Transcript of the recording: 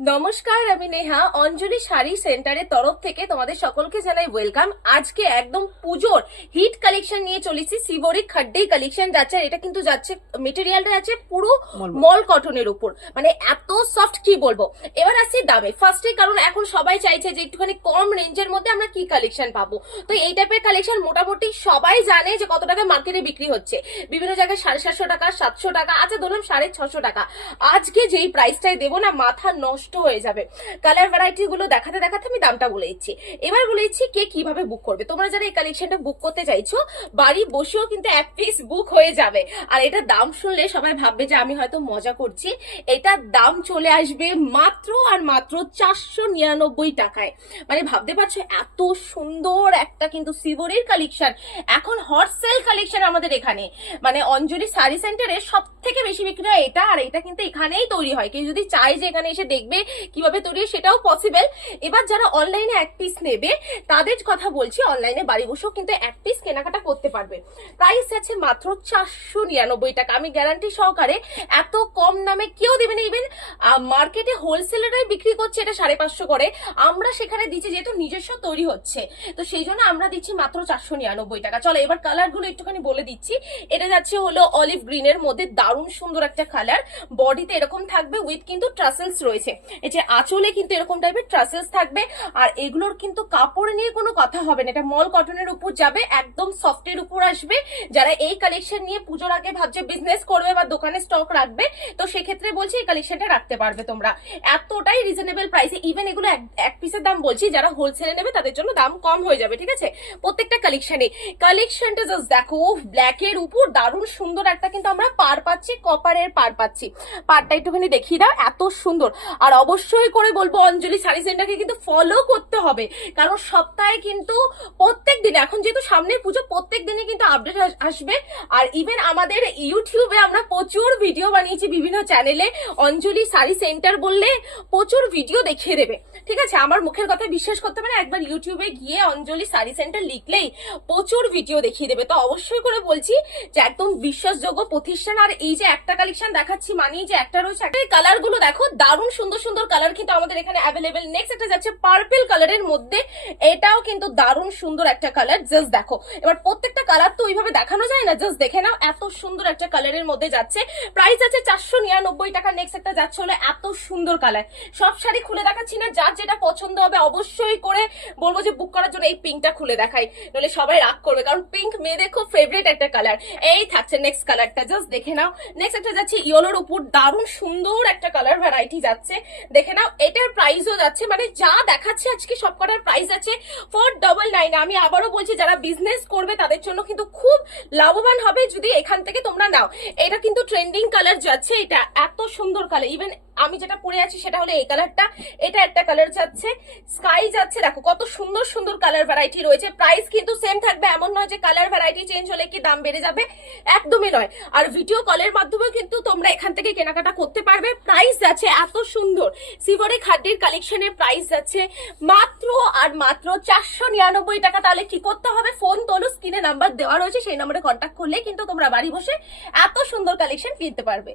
নমস্কার, আমি নেহা। অঞ্জলি শাড়ি সেন্টারের তরফ থেকে তোমাদের সকলকে জানাই ওয়েলকাম। আজকে একদম পুজোর হিট কালেকশন নিয়ে চলেছি। সিবোরি খাড্ডি কালেকশন যাচ্ছে, আর এটা কিন্তু যাচ্ছে মেটেরিয়ালটা আছে পুরো মল কটনের উপর, মানে এত সফট কি বলবো। এবার আসছি দামে ফার্স্টে, কারণ এখন সবাই চাইছে যে একটুখানি কম রেঞ্জের মধ্যে আমরা কি কালেকশন পাবো। তো এই টাইপের কালেকশন মোটামুটি সবাই জানে যে কত টাকা মার্কেটে বিক্রি হচ্ছে। বিভিন্ন জায়গায় 750 টাকা, 700 টাকা, আচ্ছা ধরুন 650 টাকা। আজকে যেই প্রাইসটাই দেবো না, মাথা নষ্ট হয়ে যাবে। কালার ভ্যারাইটি গুলো দেখাতে দেখাতে আমি দামটা বলে দিচ্ছি। এবার বলে দিচ্ছি কে কিভাবে বুক করবে। তোমরা যারা এই কালেকশনটা বুক করতে চাইছো, বাড়ি বসেও কিন্তু এক পিস বুক হয়ে যাবে। আর এটা দাম শুনলে সবাই ভাববে যে আমি হয়তো মজা করছি। এটার দাম চলে আসবে মাত্র আর মাত্র 499 টাকায়। মানে ভাবতে পারছো এত সুন্দর একটা কিন্তু সিবোরির কালেকশন, এখন হট সেল কালেকশন আমাদের এখানে। মানে অঞ্জলি শাড়ি সেন্টারে সব থেকে বেশি বিক্রি হয় এটা, আর এটা কিন্তু এখানেই তৈরি হয়। কেউ যদি চায় যে এখানে এসে দেখবে কিভাবে তৈরি হয়, সেটাও পসিবল। এবার যারা অনলাইনে এক পিস নেবে তাদের কথা বলছি, অনলাইনে বাড়ি বসেও কিন্তু এক পিস কেনাকাটা করতে পারবে। প্রাইস আছে মাত্র 499 টাকা। আমি গ্যারান্টি সহকারে এত কম দামে কেউ দেবে না। ইভেন মার্কেটে হোলসেলারাই বিক্রি করছে এটা 550 করে, আমরা সেখানে দিচ্ছি যেহেতু নিজস্ব তৈরি হচ্ছে, তো সেই জন্য আমরা দিচ্ছি মাত্র 499 টাকা। চলো এবার কালার গুলো একটুখানি বলে দিচ্ছি। এটা যাচ্ছে হলো অলিভ গ্রিনের মধ্যে, দারুণ সুন্দর একটা কালার। বডিতে এরকম থাকবে উইথ কিন্তু ট্রাসেলস রয়েছে। এই যে আঁচলে কিন্তু এরকম টাইপের ট্রাসেলস থাকবে। আর এগুলোর কিন্তু কাপড় নিয়ে কোনো কথা হবে না, এটা মল কটনের উপর যাবে, একদম সফটের উপর আসবে। যারা এই কালেকশন নিয়ে পুজোর আগে ভাবছে বিজনেস করবে বা দোকানে স্টক রাখবে, তো সেক্ষেত্রে বলছি এই কালেকশনটা রাখতে পারবে তোমরা। এতটাই রিজনেবল প্রাইসে। ইভেন এগুলো এক পিসের দাম বলছি, যারা হোলসেলে নেবে তাদের জন্য দাম কম হয়ে যাবে, ঠিক আছে। প্রত্যেকটা কালেকশনটা জাস্ট দেখো, ব্ল্যাক এর উপর দারুণ সুন্দর একটা কিন্তু আমরা পার পাচ্ছি, কপারের পার পাচ্ছি। পারটা একটুখানি দেখিয়ে দাও, এত সুন্দর। আর অবশ্যই করে বলবো অঞ্জলি শাড়ি সেন্টারকে কিন্তু ফলো করতে হবে, কারণ সপ্তাহে কিন্তু প্রত্যেক দিনে, এখন যেহেতু সামনের পুজো, প্রত্যেক দিনে কিন্তু আপডেট আসবে। আর ইভেন আমাদের ইউটিউবে আমরা প্রচুর ভিডিও বানিয়েছি, বিভিন্ন চ্যানেলে অঞ্জলি শাড়ি সেন্টার বললে প্রচুর ভিডিও দেখিয়ে দেবে, ঠিক আছে। আমার মুখের কথা বিশ্বাস করতে পারে, একবার ইউটিউবে গিয়ে অঞ্জলি শাড়ি সেন্টার লিখলেই প্রচুর ভিডিও দেখিয়ে দেবে। তো অবশ্যই করে বলছি যে একদম বিশ্বাসযোগ্য প্রতিষ্ঠান। আর এই যে একটা কালেকশন দেখাচ্ছি, মানে যে একটা রয়েছে, একটা কালার গুলো দেখো, দারুণ সুন্দর সুন্দর কালার কিন্তু আমাদের এখানে অ্যাভেলেবেল। নেক্সট একটা যাচ্ছে পার্পল কালারের মধ্যে, এটাও কিন্তু দারুণ সুন্দর একটা কালার। জাস্ট দেখো, এবার প্রত্যেকটা কালার তো ওইভাবে দেখানো যায় না, জাস্ট দেখে নাও, এত সুন্দর একটা কালারের মধ্যে যাচ্ছে। প্রাইস আছে 499 টাকা। নেক্সট একটা যাচ্ছে হলো এত সুন্দর কালার। সব শাড়ি খুলে দেখাচ্ছি না, যার যেটা পছন্দ হবে অবশ্যই করে বলবো যে বুক করার জন্য এই পিঙ্কটা খুলে দেখাই, নইলে সবাই রাগ করবে, কারণ পিঙ্ক মেয়েদের খুব ফেভারিট একটা কালার। এই থাকছে নেক্সট কালারটা, জাস্ট দেখে নাও। নেক্সট একটা যাচ্ছে ইয়েলোর উপর, দারুণ সুন্দর একটা কালার ভ্যারাইটি যাচ্ছে, দেখে নাও। এটার প্রাইসও যাচ্ছে, মানে যা দেখাচ্ছে আজকে সব কটার প্রাইস আছে 499। আমি আবারও বলছি, যারা বিজনেস করবে তাদের জন্য কিন্তু খুব লাভবান হবে যদি এখান থেকে তোমরা নাও। এটা কিন্তু ট্রেন্ডিং কালার যাচ্ছে, এটা এত সুন্দর কালার। ইভেন আমি যেটা পরে আছি সেটা হলো এই কালারটা, এটা একটা কালার যাচ্ছে, স্কাই যাচ্ছে। দেখো কত সুন্দর সুন্দর কালার ভ্যারাইটি রয়েছে। প্রাইস কিন্তু সেম থাকবে, এমন নয় যে কালার ভ্যারাইটি চেঞ্জ হলে কি দাম বেড়ে যাবে, একদমই নয়। আর ভিডিও কলের মাধ্যমে কিন্তু তোমরা এখান থেকে কেনাকাটা করতে পারবে। প্রাইস যাচ্ছে এত সুন্দর সিবোরি খাড্ডির কালেকশনের প্রাইস যাচ্ছে মাত্র আর মাত্র 499 টাকা। তাহলে কি করতে হবে, ফোন তোলো, স্ক্রিনে নাম্বার দেওয়া রয়েছে, সেই নাম্বারে কন্ট্যাক্ট করলে কিন্তু তোমরা বাড়ি বসে এত সুন্দর কালেকশন কিনতে পারবে।